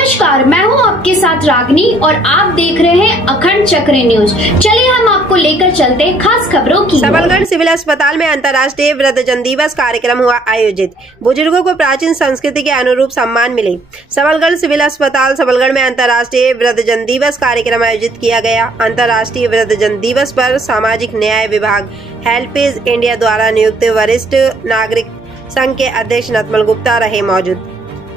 नमस्कार, मैं हूं आपके साथ रागनी और आप देख रहे हैं अखंड चक्र न्यूज। चलिए हम आपको लेकर चलते हैं खास खबरों की। सबलगढ़ सिविल अस्पताल में अंतर्राष्ट्रीय वृद्धजन दिवस कार्यक्रम हुआ आयोजित। बुजुर्गों को प्राचीन संस्कृति के अनुरूप सम्मान मिले। सबलगढ़ सिविल अस्पताल सबलगढ़ में अंतर्राष्ट्रीय वृद्धजन दिवस कार्यक्रम आयोजित किया गया। अंतर्राष्ट्रीय वृद्धजन दिवस पर सामाजिक न्याय विभाग हेल्पेज इंडिया द्वारा नियुक्त वरिष्ठ नागरिक संघ के अध्यक्ष नतमल गुप्ता रहे मौजूद।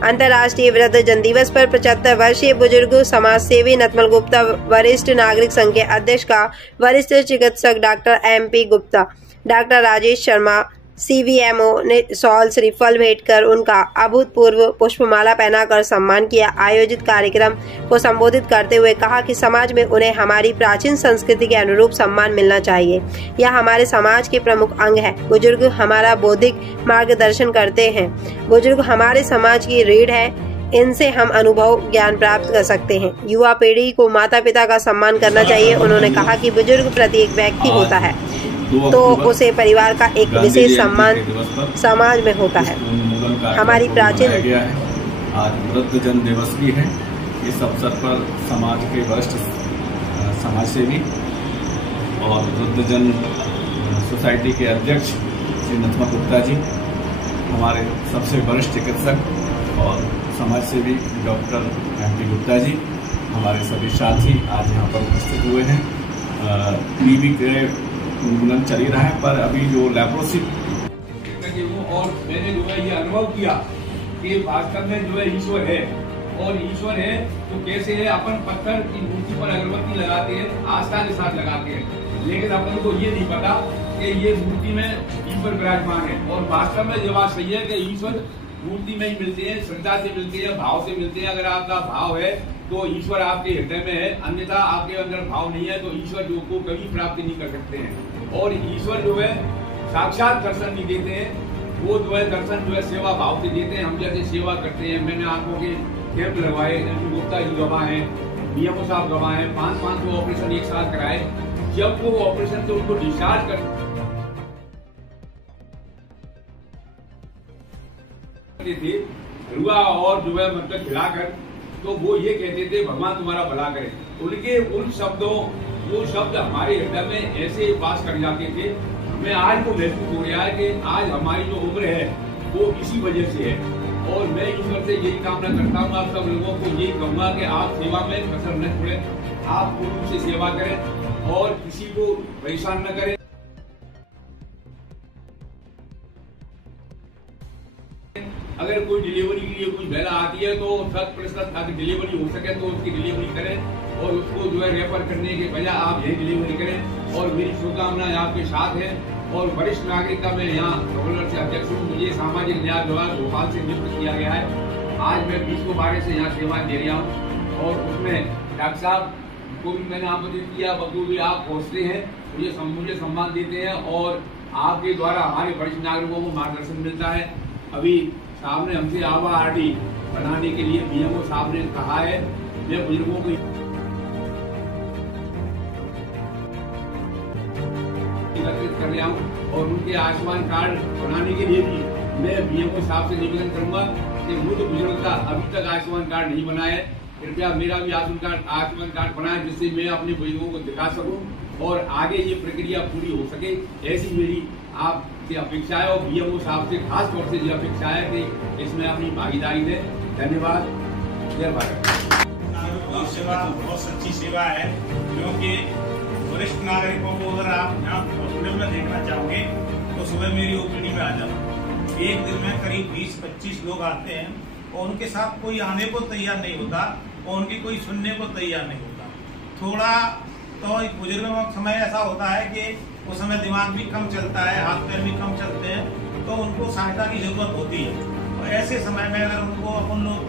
अंतर्राष्ट्रीय वृद्धजन दिवस पर 75 वर्षीय बुजुर्ग समाज सेवी नतमल गुप्ता, वरिष्ठ नागरिक संघ के अध्यक्ष का वरिष्ठ चिकित्सक doctor MP Gupta, doctor Rajesh Sharma CVMO ने शॉल श्रीफल भेंट कर उनका अभूतपूर्व पुष्पमाला पहनाकर सम्मान किया। आयोजित कार्यक्रम को संबोधित करते हुए कहा कि समाज में उन्हें हमारी प्राचीन संस्कृति के अनुरूप सम्मान मिलना चाहिए। यह हमारे समाज के प्रमुख अंग है। बुजुर्ग हमारा बौद्धिक मार्गदर्शन करते हैं। बुजुर्ग हमारे समाज की रीढ़ है। इनसे हम अनुभव ज्ञान प्राप्त कर सकते हैं। युवा पीढ़ी को माता पिता का सम्मान करना चाहिए। उन्होंने कहा कि बुजुर्ग प्रति एक व्यक्ति होता है तो उसे परिवार का एक विशेष सम्मान समाज में होता है। हमारी प्राचीन आज वृद्धजन दिवस भी है। इस अवसर पर समाज के वरिष्ठ समाजसेवी और वृद्धजन सोसाइटी के अध्यक्ष श्री नतमल गुप्ता जी, हमारे सबसे वरिष्ठ चिकित्सक और समाजसेवी डॉक्टर MP गुप्ता जी, हमारे सभी साथी आज यहाँ पर उपस्थित हुए हैं। टीबी के उन्मूलन चल ही रहा है, पर अभी जो लेप्रोसी और मैंने जो है ये अनुभव किया कि वास्तव में जो है ईश्वर है, और ईश्वर है तो कैसे है। अपन पत्थर की मूर्ति पर अगरबत्ती लगाते हैं, आस्था के साथ लगाते हैं, लेकिन अपन को ये नहीं पता कि ये मूर्ति में ईश्वर विराजमान है। और वास्तव में ये बात सही है कि ईश्वर मूर्ति में ही मिलते हैं, श्रद्धा से मिलते हैं, भाव से मिलते हैं। अगर आपका भाव है तो ईश्वर आपके हृदय में है, अन्यथा आपके अंदर भाव नहीं है तो ईश्वर जो को कभी प्राप्ति नहीं कर सकते हैं। और ईश्वर जो है साक्षात दर्शन नहीं देते हैं, वो जो है दर्शन जो है सेवा भाव से देते हैं। हम जैसे सेवा करते हैं, मैंने आंखों के कैंप लगवाए, MP गुप्ता जी गवाह हैं, BMO साहब गवाह हैं, 500 ऑपरेशन एक साथ कराए। जब वो ऑपरेशन से उनको डिस्चार्ज कर थे रुआ और जो है मतलब खिलाकर, तो वो ये कहते थे भगवान तुम्हारा भला करे। उनके उन शब्दों, वो शब्द हमारे हृदय में ऐसे वास कर जाते थे। हमें आज को महसूस हो रहा है कि आज हमारी जो उम्र है वो इसी वजह से है। और मैं ईश्वर से यही कामना करता हूँ, आप सब लोगों को यही कहूँगा कि आप सेवा में कसर न छोड़ें, आप पूर्ण रूप से सेवा करें और किसी को परेशान न करें। अगर कोई डिलीवरी के लिए कोई महिला आती है तो 100% अगर डिलीवरी हो सके तो उसकी डिलीवरी करें और उसको जो है रेफर करने के बजाय आप यही डिलीवरी करें। और मेरी शुभकामनाएं आपके साथ है। और वरिष्ठ नागरिक का मैं यहाँ सबलगढ़ से अध्यक्ष हूँ। मुझे सामाजिक न्याय विभाग भोपाल से नियुक्त किया गया है। आज मैं 20 को 12 से यहाँ सेवाएं दे रहा हूँ और उसमें डॉक्टर साहब को भी मैंने आमंत्रित किया, बखूबी आप पहुँचते हैं, मुझे सम्मान देते हैं और आपके द्वारा हमारे वरिष्ठ नागरिकों को मार्गदर्शन मिलता है। अभी साहब ने हमसे आभा RD बनाने के लिए BMO साहब ने कहा है। मैं बुजुर्गों को एकत्रित कर रहा हूँ और उनके आयुष्मान कार्ड बनाने के लिए भी मैं BMO साहब से निवेदन करूंगा कि वृद्ध बुजुर्ग का अभी तक आयुष्मान कार्ड नहीं बना है, कृपया मेरा भी आयुष्मान कार्ड बनाए, जिससे मैं अपने बुजुर्गों को दिखा सकूं और आगे ये प्रक्रिया पूरी हो सके। ऐसी मेरी आपकी अपेक्षा है और BMO साहब से खास तौर से ये अपेक्षा है कि इसमें अपनी भागीदारी दें। धन्यवाद। जय भारत। सेवा बहुत सच्ची सेवा है, क्योंकि वरिष्ठ नागरिकों को अगर आप यहाँ हॉस्पिटल में देखना चाहोगे तो सुबह मेरी OPD में आ जाओ। एक दिन में करीब 20-25 लोग आते हैं और उनके साथ कोई आने को तैयार नहीं होता और उनकी कोई सुनने को तैयार नहीं होता। थोड़ा तो बुजुर्गों का समय ऐसा होता है कि उस समय दिमाग भी कम चलता है, हाथ पैर भी कम चलते हैं, तो उनको सहायता की जरूरत होती है। और ऐसे समय में अगर उनको अपन लोग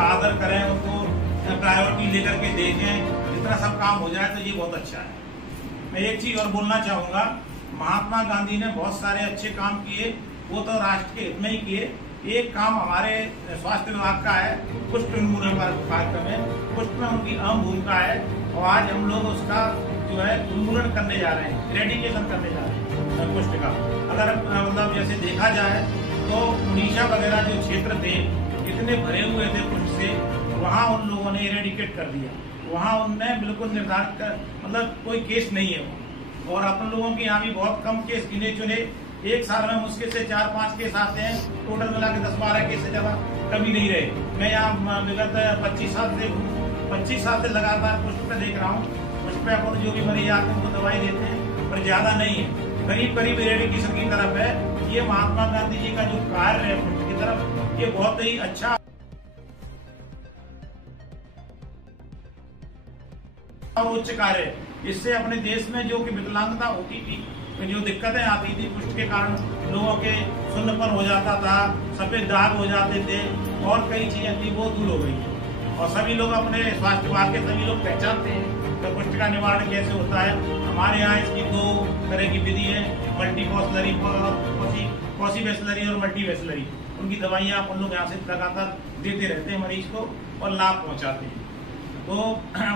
आदर करें, उनको प्रायोरिटी लेकर के देखें, जितना सब काम हो जाए तो ये बहुत अच्छा है। मैं एक चीज और बोलना चाहूँगा, महात्मा गांधी ने बहुत सारे अच्छे काम किए, वो तो राष्ट्र के हित में ही किए। एक काम हमारे स्वास्थ्य विभाग का है, कुष्ठ उन्मूलन कार्यक्रम है, कुष्ठ में उनकी अहम भूमिका है और आज हम लोग उसका जो है उन्मूलन करने जा रहे हैं, इरेडिकेशन करने जा रहे हैं कुष्ठ का। अगर मतलब जैसे देखा देखा जाए तो उड़ीसा वगैरह जो क्षेत्र थे इतने भरे हुए थे पुष्ट से, वहाँ उन लोगों ने इरेडिकेट कर दिया। वहाँ उनने बिल्कुल निर्धारित कर, मतलब कोई केस नहीं है वो। और अपन लोगों के यहाँ भी बहुत कम केस गिने चुने, एक साल में मुश्किल से 4-5 केस आते हैं, टोटल मिला के 10-12 केस से ज्यादा कभी नहीं रहे। मैं यहाँ विगत 25 साल से लगातार पुष्ट पे देख रहा हूँ। पुष्ट पे अपन जो भी मरीज आते हैं उनको दवाई देते हैं, पर ज्यादा नहीं है, करीब करीब इरेडिकेशन की तरफ है। ये महात्मा गांधी जी का जो कार्य है पुष्ट की तरफ, ये बहुत ही अच्छा और उच्च कार्य है। इससे अपने देश में जो कि विकलांगता होती थी, जो दिक्कतें आती थी पुष्ट के कारण, लोगों के सुन्नपन हो जाता था, सफेद दाग हो जाते थे और कई चीजें थी, वो दूर हो गई। और सभी लोग अपने स्वास्थ्य विभाग के सभी लोग पहचानते हैं तो पुष्ट का निवारण कैसे होता है। हमारे यहाँ इसकी 2 तरह की विधि है, मल्टीपॉसलरी, पॉसीवेसलरी और मल्टीवेसलरी। उनकी दवाइयाँ आप लोग यहाँ से लगातार देते रहते हैं मरीज को और लाभ पहुँचाते हैं। तो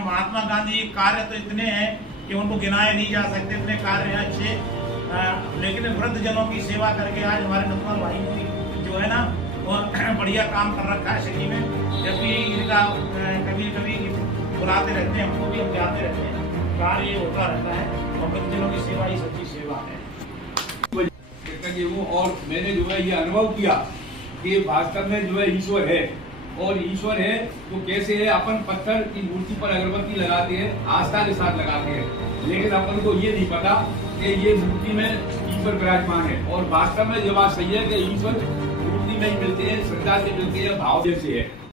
महात्मा गांधी कार्य तो इतने हैं कि उनको गिनाए नहीं जा सकते, इतने कार्य हैं अच्छे। लेकिन वृद्ध जनों की सेवा करके आज हमारे नथवाल भाई ने जो है ना वो बढ़िया काम कर रखा है सिटी में। जब भी इनका कभी कभी बुलाते रहते हैं, हमको भी हम जाते रहते हैं, कार्य ये होता रहता है और वृद्ध जनों की सेवा ही सच्ची सेवा है। और मैंने जो है ये अनुभव किया कि वास्तव में जो है ईश्वर है, और ईश्वर है तो कैसे है, अपन पत्थर की मूर्ति पर अगरबत्ती लगाते हैं, आस्था के साथ लगाते हैं, लेकिन अपन को ये नहीं पता कि ये मूर्ति में ईश्वर विराजमान है। और वास्तव में ये बात सही है कि ईश्वर मूर्ति में ही मिलते हैं, श्रद्धा से मिलते हैं, भाव से है।